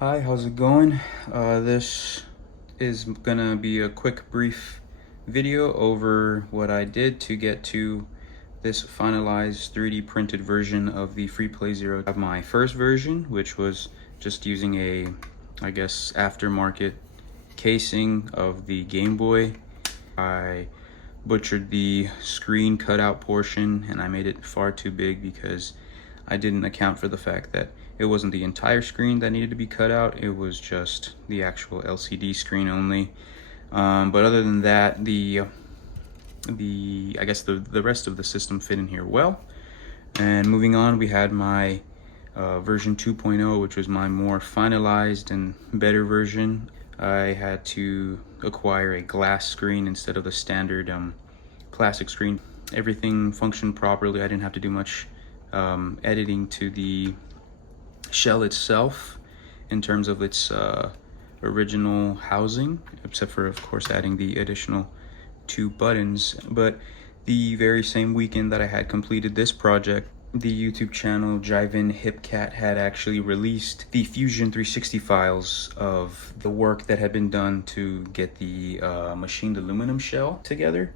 Hi, how's it going? This is gonna be a quick brief video over what I did to get to this finalized 3D printed version of the Freeplay Zero. I have my first version, which was just using a, I guess, aftermarket casing of the Game Boy. I butchered the screen cutout portion and I made it far too big because I didn't account for the fact that it wasn't the entire screen that needed to be cut out, it was just the actual LCD screen only. But other than that, I guess the rest of the system fit in here well. And moving on, we had my version 2.0, which was my more finalized and better version. I had to acquire a glass screen instead of the standard plastic screen. Everything functioned properly. I didn't have to do much editing to the shell itself in terms of its original housing, except for, of course, adding the additional 2 buttons. But the very same weekend that I had completed this project, the YouTube channel Jive-In Hip Cat had actually released the Fusion 360 files of the work that had been done to get the machined aluminum shell together,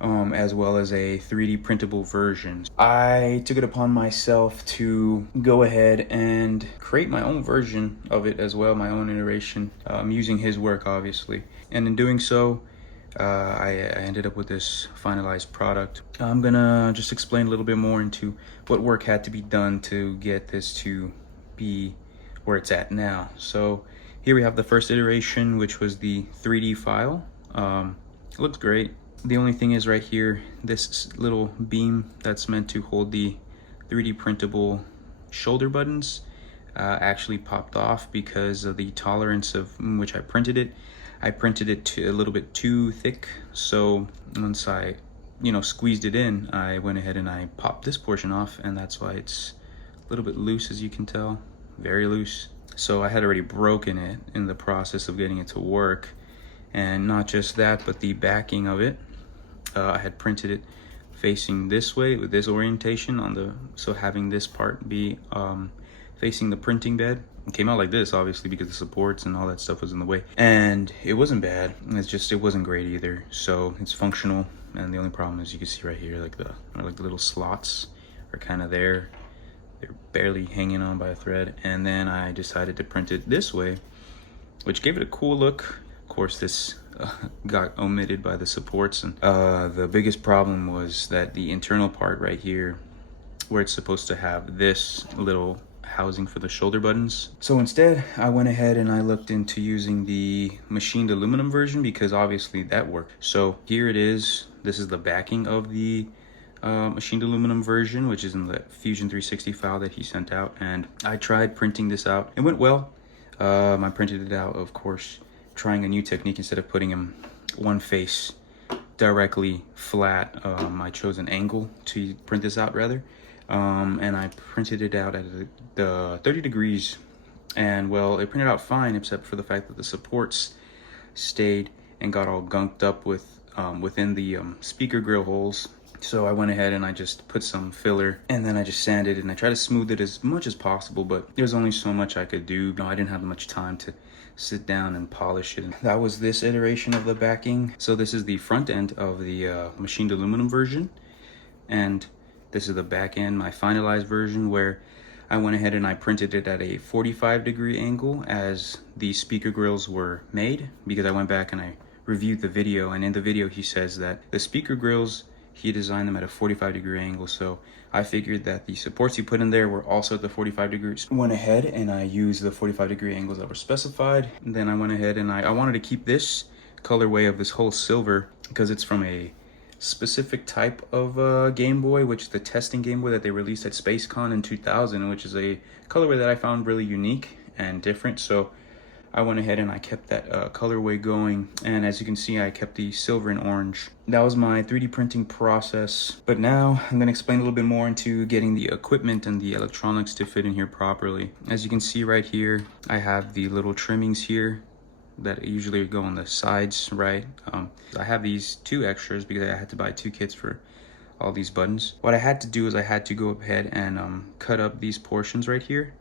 as well as a 3D printable version. I took it upon myself to go ahead and create my own version of it as well, my own iteration, using his work obviously. And in doing so, I ended up with this finalized product. I'm gonna just explain a little bit more into what work had to be done to get this to be where it's at now. So here we have the first iteration, which was the 3D file. It looks great. The only thing is right here, this little beam that's meant to hold the 3D printable shoulder buttons actually popped off because of the tolerance of which I printed it. I printed it a little bit too thick, so once I, squeezed it in, I went ahead and I popped this portion off, and that's why it's a little bit loose, as you can tell, very loose. So I had already broken it in the process of getting it to work. And not just that, but the backing of it, I had printed it facing this way with this orientation so having this part be facing the printing bed. It came out like this, obviously, because the supports and all that stuff was in the way. And it wasn't bad, it wasn't great either. So it's functional, and the only problem is you can see right here, like the little slots are kind of there. They're barely hanging on by a thread. And then I decided to print it this way, which gave it a cool look. Of course, this got omitted by the supports, and the biggest problem was that the internal part right here, where it's supposed to have this little housing for the shoulder buttons. So instead, I went ahead and I looked into using the machined aluminum version because obviously that worked. So here it is. This is the backing of the machined aluminum version, which is in the Fusion 360 file that he sent out, and I tried printing this out. It went well. I printed it out, of course, trying a new technique. Instead of putting him one face directly flat, I chose an angle to print this out rather. And I printed it out at the 30 degrees, and well, it printed out fine, except for the fact that the supports stayed and got all gunked up with within the speaker grill holes. So I went ahead and I just put some filler, and then I just sanded it, and I tried to smooth it as much as possible, but there's only so much I could do. I didn't have much time to sit down and polish it. And that was this iteration of the backing. So this is the front end of the machined aluminum version, and this is the back end, my finalized version, where I went ahead and I printed it at a 45-degree angle as the speaker grills were made, because I went back and I reviewed the video, and in the video he says that the speaker grills, he designed them at a 45-degree angle. So I figured that the supports he put in there were also at the 45 degrees. Went ahead and I used the 45-degree angles that were specified. And then I went ahead and I wanted to keep this colorway of this whole silver because it's from a specific type of Game Boy, which is the testing Game Boy that they released at SpaceCon in 2000, which is a colorway that I found really unique and different. So I went ahead and I kept that colorway going, and as you can see, I kept the silver and orange. That was my 3D printing process. But now I'm going to explain a little bit more into getting the equipment and the electronics to fit in here properly. As you can see right here, I have the little trimmings here that usually go on the sides, right? I have these 2 extras because I had to buy 2 kits for all these buttons. What I had to do is I had to go ahead and cut up these portions right here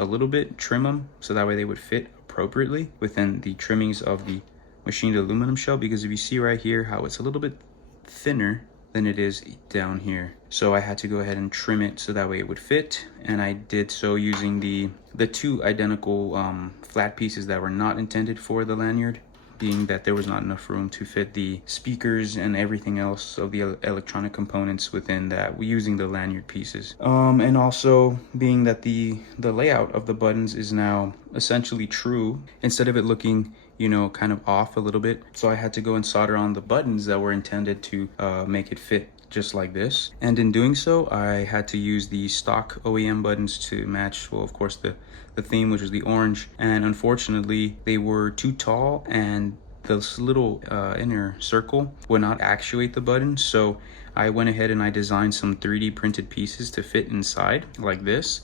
a little bit, trim them so that way they would fit appropriately within the trimmings of the machined aluminum shell, because if you see right here how it's a little bit thinner than it is down here. So I had to go ahead and trim it so that way it would fit, and I did so using the two identical flat pieces that were not intended for the lanyard, being that there was not enough room to fit the speakers and everything else of the electronic components within that, using the lanyard pieces. And also being that the layout of the buttons is now essentially true, instead of it looking, you know, kind of off a little bit. So I had to go and solder on the buttons that were intended to make it fit just like this. And in doing so, I had to use the stock OEM buttons to match, well, of course, the theme, which was the orange. And unfortunately, they were too tall, and this little inner circle would not actuate the button. So I went ahead and I designed some 3D printed pieces to fit inside like this.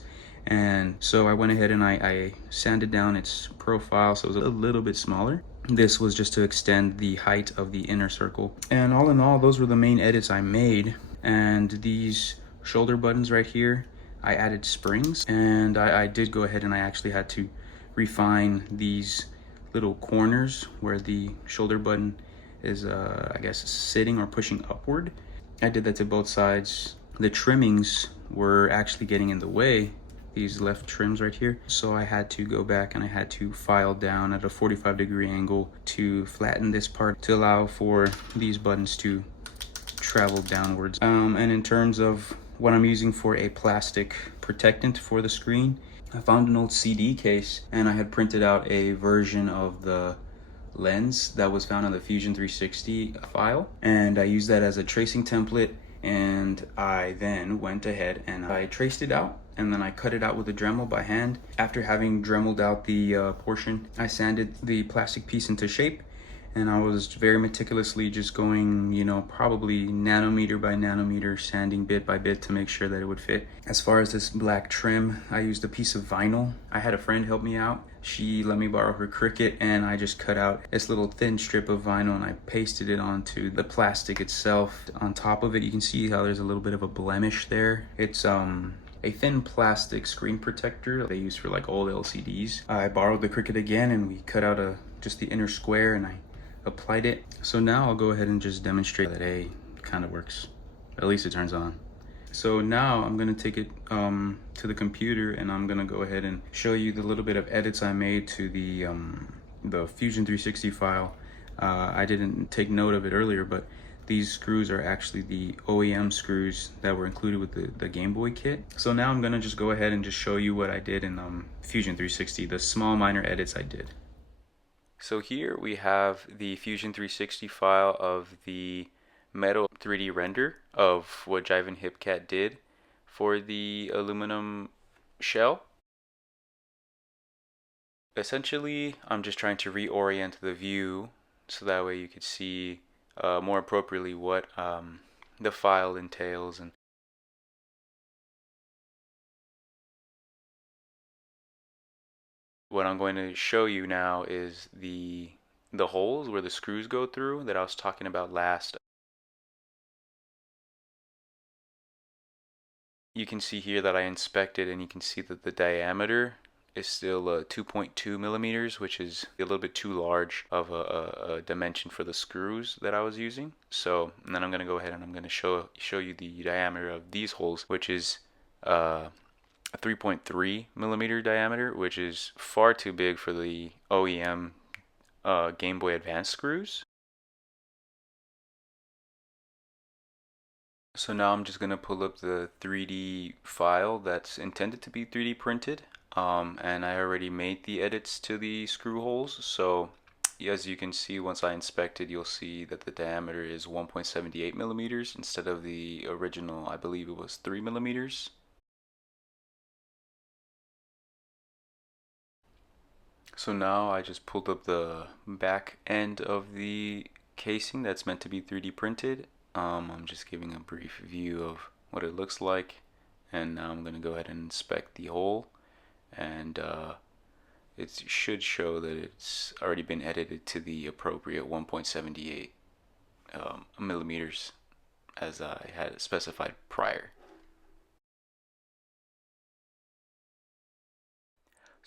And so I went ahead and I sanded down its profile so it was a little bit smaller. This was just to extend the height of the inner circle. And all in all, those were the main edits I made. And these shoulder buttons right here, I added springs, and I did go ahead and I actually had to refine these little corners where the shoulder button is, I guess, sitting or pushing upward. I did that to both sides. The trimmings were actually getting in the way, these left trims right here. So I had to go back and I had to file down at a 45-degree angle to flatten this part to allow for these buttons to travel downwards. And in terms of what I'm using for a plastic protectant for the screen, I found an old CD case and I had printed out a version of the lens that was found on the Fusion 360 file, and I used that as a tracing template. And I then went ahead and I traced it out, and then I cut it out with a Dremel by hand. After having dremeled out the portion, I sanded the plastic piece into shape, and I was very meticulously just going, you know, probably nanometer by nanometer, sanding bit by bit to make sure that it would fit. As far as this black trim, I used a piece of vinyl. I had a friend help me out. She let me borrow her Cricut, and I just cut out this little thin strip of vinyl and I pasted it onto the plastic itself. On top of it, you can see how there's a little bit of a blemish there. It's a thin plastic screen protector they use for like old LCDs. I borrowed the Cricut again, and we cut out just the inner square, and I applied it. So now I'll go ahead and just demonstrate that, hey, it kind of works. At least it turns on. So now I'm gonna take it to the computer, and I'm gonna go ahead and show you the little bit of edits I made to the Fusion 360 file. I didn't take note of it earlier, but these screws are actually the OEM screws that were included with the Game Boy kit. So now I'm gonna just go ahead and just show you what I did in Fusion 360, the small minor edits I did. So here we have the Fusion 360 file of the metal 3D render of what Jive and Hipcat did for the aluminum shell. Essentially, I'm just trying to reorient the view so that way you could see more appropriately what the file entails. And what I'm going to show you now is the holes where the screws go through that I was talking about last. You can see here that I inspected, and you can see that the diameter is still 2.2 millimeters, which is a little bit too large of a dimension for the screws that I was using. So, and then I'm going to go ahead and I'm going to show you the diameter of these holes, which is a 3.3 millimeter diameter, which is far too big for the OEM Game Boy Advance screws. So now I'm just going to pull up the 3D file that's intended to be 3D printed, and I already made the edits to the screw holes. So as you can see, once I inspect it, you'll see that the diameter is 1.78 millimeters instead of the original, I believe it was 3 millimeters. So now I just pulled up the back end of the casing that's meant to be 3D printed. I'm just giving a brief view of what it looks like, and now I'm going to go ahead and inspect the hole, and it should show that it's already been edited to the appropriate 1.78 millimeters as I had specified prior.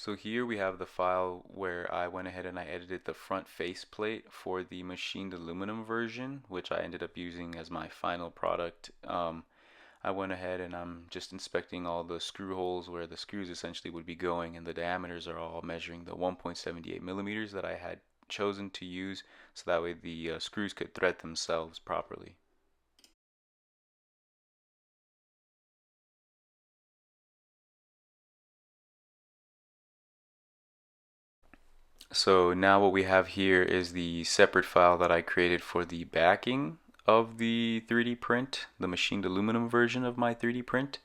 So here we have the file where I went ahead and I edited the front faceplate for the machined aluminum version, which I ended up using as my final product. I went ahead and I'm just inspecting all the screw holes where the screws essentially would be going, and the diameters are all measuring the 1.78 millimeters that I had chosen to use, so that way the screws could thread themselves properly. So now what we have here is the separate file that I created for the backing of the 3D print, the machined aluminum version of my 3D print.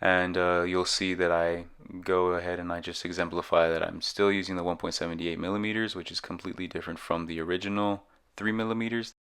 And you'll see that I go ahead and I just exemplify that I'm still using the 1.78 millimeters, which is completely different from the original 3 millimeters